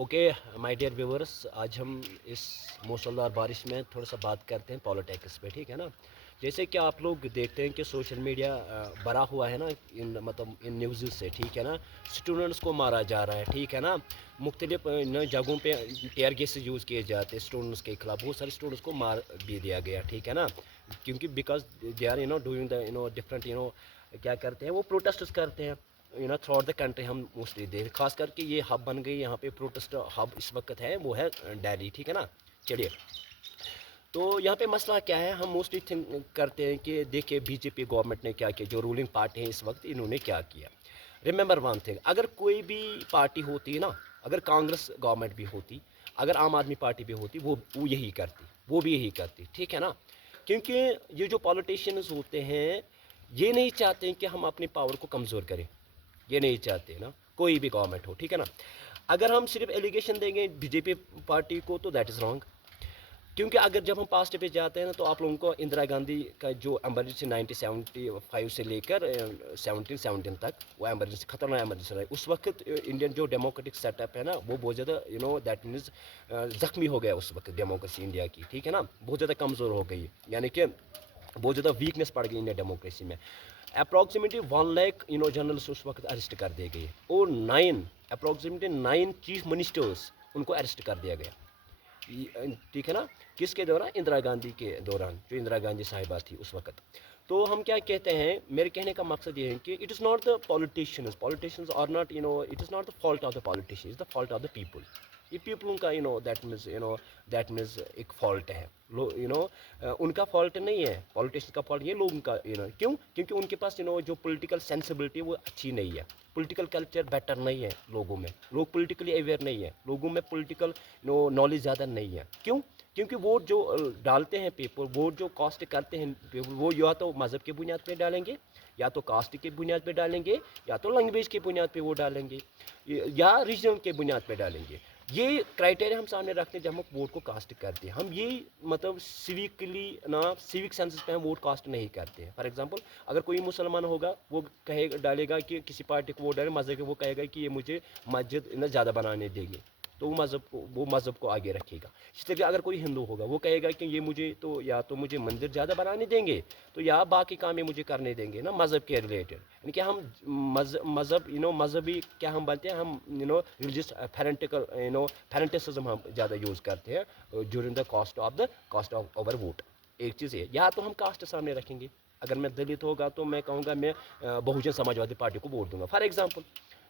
Okay my dear viewers, आज हम इस मूसलाधार बारिश में थोड़ा सा बात करते हैं पॉलिटिक्स पे, ठीक है ना। जैसे कि आप लोग देखते हैं कि सोशल मीडिया भरा हुआ है ना इन मतलब इन न्यूज़ से, ठीक है ना। स्टूडेंट्स को मारा जा रहा है, ठीक है ना। मुख्तलिफ इन जगहों पे टीयर गैस यूज़ किए जाते हैं स्टूडेंट्स के खिलाफ, बहुत सारे स्टूडेंट्स को मार भी दिया गया, ठीक है ना। क्योंकि because they are doing the different क्या करते हैं, वो प्रोटेस्ट करते हैं थ्रू आउट द कंट्री। हम मोस्टली देख खास करके ये हब बन गई यहाँ पे, प्रोटेस्ट हब इस वक्त है वो है दिल्ली, ठीक है ना। चलिए, तो यहाँ पे मसला क्या है, हम मोस्टली थिंक करते हैं कि देखिए बीजेपी गवर्नमेंट ने क्या किया, जो रूलिंग पार्टी है इस वक्त इन्होंने क्या किया। रिमेंबर वन थिंग, अगर कोई भी पार्टी होती है ना, अगर कांग्रेस गवर्नमेंट भी होती, अगर आम आदमी पार्टी भी होती, वो यही करती, वो भी यही करती, ठीक है ना। क्योंकि ये जो पॉलिटिशियंस होते हैं ये नहीं चाहते हैं कि हम अपनी पावर को कमज़ोर करें, ये नहीं चाहते ना, कोई भी गवर्नमेंट हो, ठीक है ना। अगर हम सिर्फ एलिगेशन देंगे बीजेपी पार्टी को तो दैट इज़ रॉन्ग। क्योंकि अगर जब हम पास्ट पे जाते हैं ना, तो आप लोगों को इंदिरा गांधी का जो एमरजेंसी 1975 से लेकर 17 तक, वो एमरजेंसी खतरनाक एमरजेंसी रही। उस वक्त इंडियन जो डेमोक्रेटिक सेटअप है ना, वो बहुत ज़्यादा दैट मीन्स ज़ख्मी हो गया उस वक्त डेमोक्रेसी इंडिया की, ठीक है ना। बहुत ज़्यादा कमज़ोर हो गई, यानी कि बहुत ज़्यादा वीकनेस पड़ गई इंडियन डेमोक्रेसी में। अप्रॉक्सीमेटली 1 लाख जर्नलिस्ट उस वक्त अरेस्ट कर दिए गए, और अप्रॉक्सीमेटली 9 चीफ मिनिस्टर्स उनको अरेस्ट कर दिया गया, ठीक है ना। किसके दौरान? इंदिरा गांधी के दौरान, जो इंदिरा गांधी साहिबा थी उस वक्त। तो हम क्या कहते हैं, मेरे कहने का मकसद ये है कि it is not the politicians are not it is not the fault of the politicians, is the fault of the people. ये पीपलों का दैट मीन्स एक फॉल्ट है, उनका फॉल्ट नहीं है, पॉलिटिशियंस का फॉल्ट, ये लोगों का क्यों? क्योंकि उनके पास जो पॉलिटिकल सेंसिबिलिटी वो अच्छी नहीं है, पॉलिटिकल कल्चर बेटर नहीं है लोगों में, लोग पॉलिटिकली अवेयर नहीं है, लोगों में पॉलिटिकल नॉलेज ज़्यादा नहीं है। क्यों? क्योंकि वोट जो डालते हैं पेपर, वोट जो कास्ट करते हैं पेपर, वो या तो मज़हब के बुनियाद पे डालेंगे, या तो कास्ट के बुनियाद पे डालेंगे, या तो लैंग्वेज के बुनियाद पे वो डालेंगे, या रीजन के बुनियाद पे डालेंगे। ये क्राइटेरिया हम सामने रखते हैं जब हम वोट को कास्ट करते हैं। हम ये मतलब सिविक सेंसेस पे हम वोट कास्ट नहीं करते हैं। फॉर एग्जांपल, अगर कोई मुसलमान होगा, वो डालेगा कि किसी पार्टी को वोट डाले मज़हब के, वो कहेगा कि ये मुझे मस्जिद ज़्यादा बनाने देंगे, तो वो मज़हब को आगे रखेगा। इस तरह अगर कोई हिंदू होगा, वो कहेगा कि ये मुझे तो या तो मुझे मंदिर ज़्यादा बनाने देंगे, तो या बाकी काम ये मुझे करने देंगे ना मज़हब के रिलेटेड। यानी कि हम मज़हबी क्या हम बनते हैं, हम रिलीजियस फेरेंटिसिज्म हम ज़्यादा यूज़ करते हैं during the cost of our vote. एक चीज़ है, या तो हम कास्ट सामने रखेंगे, अगर मैं दलित होगा तो मैं कहूँगा मैं बहुजन समाजवादी पार्टी को वोट दूंगा, फॉर एग्जाम्पल।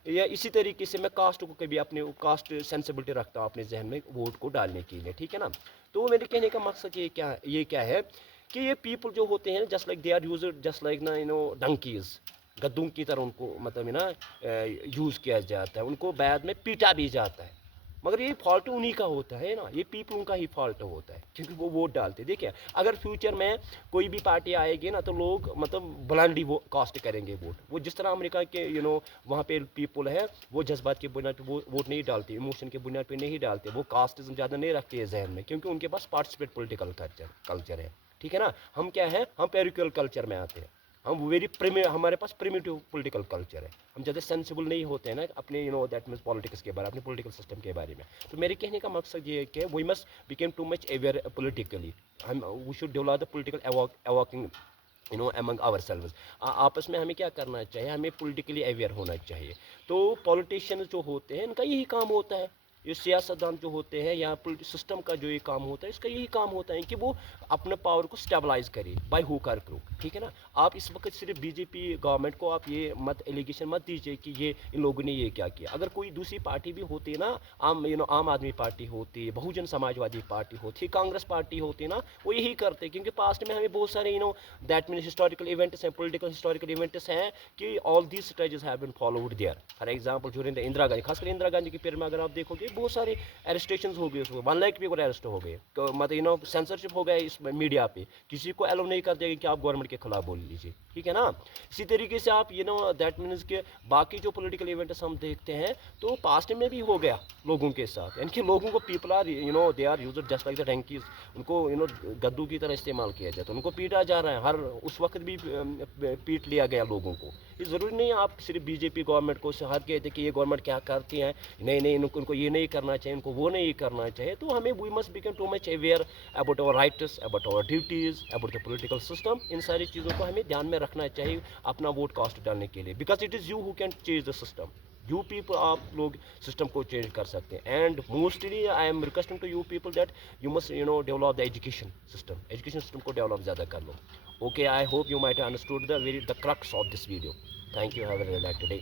या इसी तरीके से मैं कास्ट को कभी अपने कास्ट सेंसिबिलिटी रखता हूँ अपने जहन में वोट को डालने के लिए, ठीक है ना। तो मेरे कहने का मकसद ये क्या है कि ये पीपल जो होते हैं just like they are used just like donkeys, गद्दों की तरह उनको मतलब यूज़ किया जाता है, उनको बाद में पीटा भी जाता है। मगर ये फॉल्ट उन्हीं का होता है ना, ये पीपलों का ही फॉल्ट होता है, क्योंकि वो वोट डालते हैं। देखिए, अगर फ्यूचर में कोई भी पार्टी आएगी ना, तो लोग मतलब ब्लाइंडली वो कास्ट करेंगे वोट। वो जिस तरह अमेरिका के वहाँ पे पीपल है, वो जज्बात के बुनियाद पर वो वोट नहीं डालते, इमोशन के बुनियाद पर नहीं डालते, वो कास्टिज्म ज़्यादा नहीं रखते हैं जहन में, क्योंकि उनके पास पार्टिसिपेट पोलिटिकल कल्चर है, ठीक है ना। हम क्या है, हम पेरिकल कल्चर में आते हैं, हम हमारे पास प्रिमिटिव पॉलिटिकल कल्चर है, हम ज़्यादा सेंसिबल नहीं होते हैं ना अपने दैट मीन्स पॉलिटिक्स के बारे में, अपने पॉलिटिकल सिस्टम के बारे में। तो मेरे कहने का मकसद ये है कि we must become too much aware politically, हम we should develop the political awakening among ourselves. आपस में हमें क्या करना चाहिए, हमें पॉलिटिकली अवेयर होना चाहिए। तो पॉलिटिशियन जो होते हैं इनका यही काम होता है, ये सियासतदान जो होते हैं या सिस्टम का जो ये काम होता है, इसका यही काम होता है कि वो अपने पावर को स्टेबलाइज करे बाय हुक और क्रूक, ठीक है ना। आप इस वक्त सिर्फ बीजेपी गवर्नमेंट को आप ये एलिगेशन मत दीजिए कि ये इन लोगों ने ये क्या किया। अगर कोई दूसरी पार्टी भी होती है ना, आम आदमी पार्टी होती है, बहुजन समाजवादी पार्टी होती है, कांग्रेस पार्टी होती है ना, वो यही करते हैं। क्योंकि पास्ट में हमें बहुत सारे दैट मीन हिस्टोरिकल इवेंट्स हैं, पॉलिटिकल हिस्टोरिकल इवेंट्स हैं कि all these strategies have been followed there. For example during the Indira Gandhi, खासकर इंदिरा गांधी के पीरियड में अगर आप देखोगे बहुत सारे अरेस्टेशन हो गए, उसको 1 लाख पीपल अरेस्ट हो गए, मतलब सेंसरशिप हो गया इस मीडिया पे, किसी को अलाउ नहीं कर देगा कि आप गवर्नमेंट के खिलाफ बोल लीजिए, ठीक है ना। इसी तरीके से आप दैट मीन्स के बाकी जो पॉलिटिकल इवेंट्स हम देखते हैं, तो पास्ट में भी हो गया लोगों के साथ, यानी कि लोगों को people are they are used just like the donkeys, उनको गद्दू की तरह इस्तेमाल किया जाता है, उनको पीटा जा रहा है, हर उस वक्त भी पीट लिया गया लोगों को। ये ज़रूरी नहीं है आप सिर्फ बीजेपी गवर्नमेंट को हर कहते कि ये गवर्नमेंट क्या करती है, नहीं उनको ये नहीं نہیں کرنا چاہیے, ان کو وہ نہیں کرنا چاہیے. تو ہمیں we must become too much aware about our rights, about our duties, about the political system. ان ساری چیزوں کو ہمیں دھیان میں رکھنا چاہیے اپنا ووٹ کاسٹ ڈالنے کے لیے, because it is you who can change the system. You people, آپ لوگ سسٹم کو چینج کر سکتے ہیں. And mostly I am requesting to you people that you must develop the education system. Education system کو ڈیولپ زیادہ کر لو. Okay, I hope you might understood the crux of this video. Thank you, have a delight today.